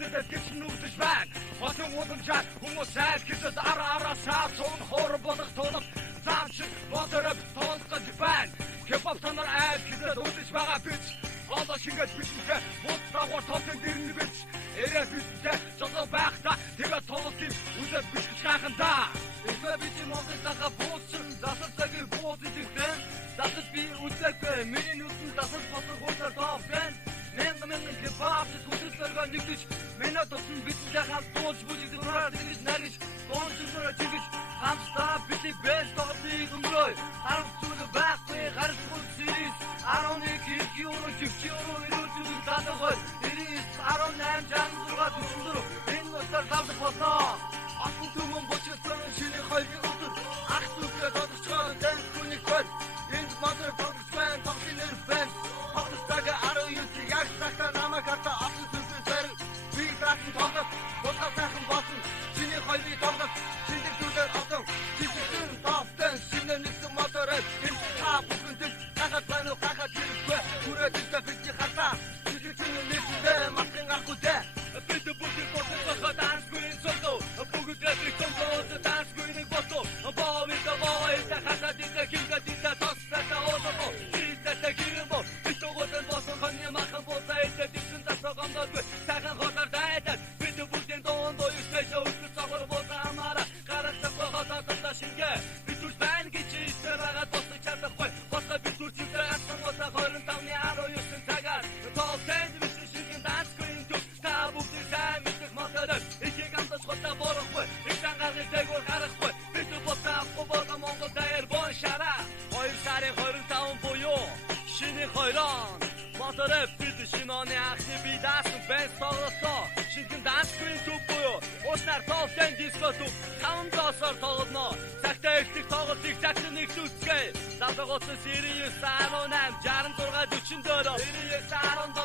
Үзэдэл гэж нүдэж байна. Хотын уламжаар хүмүүс сайд гэсэд араа шаад суун хоор болох тулав. Заамшиг мотор тоолгож байна. Хипхоп танаар айд гэсэд үзэж байгаа бич. Одоо шингээд бичмээ бут дагуур тооцон дэрнэ бич. Эрэ бичтэй жолоо байхдаа тэгээ тоолсон үзэж бичиж хаахандаа. Эхлээ бичи Монгол даха буучин засалцагийн бууцыг гэн. Засал би үзээгүй миний нүдэн засал болсон хуулаар тоовгэн. Мянган хипхоп төсөлтөргөө нэгдэж миний тусн бичтэй хамт дуулж бүжиг зураад тэгж наргиж дуусраа тэгж хамтдаа бити бэс тоолыг өнгөрөө. Харах зүйл байхгүй гарч үзээс 11 евро төвчөөрөө ирүүлдэг даатгал 18 жанраа төсөлтөр энэ утгаар давдаг болно. Атын түмэн бочсон шинэ хоёрын өдөр ах зүгээ тодорчгоо тань хүнийг бод энд мотор продюсер тогтнэр бэн тогтстага аруу юуч яг сахта намайг хата атын зүгээ зэрэг би гатын тоглох бодготайхан болсон шинэ хоёрын тоглох шинэ зүйлээр одоо жижигхэн тофтэн шинэ нэгэн мотор энэ та бүхэнд хахад байна уу хахад хэрэггүй хүрээд бити хата жижигхэн нэгэн маскын гаргуудаа бити бүхий бодгоход ансгүй сото бүгд дэвтэрхүүн дансгүй нэг бото баавита баавита хата дитэ кинга дитэ тосфата одомо дитэ гирмо битоготен босон ханья махан босаита дитэн тасагамдаггүй сайхан хотар дайта бити бүхий дондоо юстэжэ үстэй цагаар боса амара гарахтаа хатаа шингэ битүүл байна гэж истэрага тосч чадахгүй боса битүүл зинтэр асан боса 25-ны 19 цагаар тоолтэн бишин шингэн дансгүй юм та бүгд сайн мэдэх матад ихийг амтас хотаа борохгүй ихсэн гаргаж дээгүүр харахгүй битүү боса авахгүй Монгол дээр бон шара 2 сарын 25 буюу шинэ хойрон моторэп бид шиноны ахны бидаас бэс тоглосоо шингэн дансгүй төв буюу уснаар тоолтэн дискоту 5 досоор тоглоно цагтаа ихтэй тоглолтыг цагтаа нэг зүсгээ задагоос Сириус 18 66 44 Сириус 17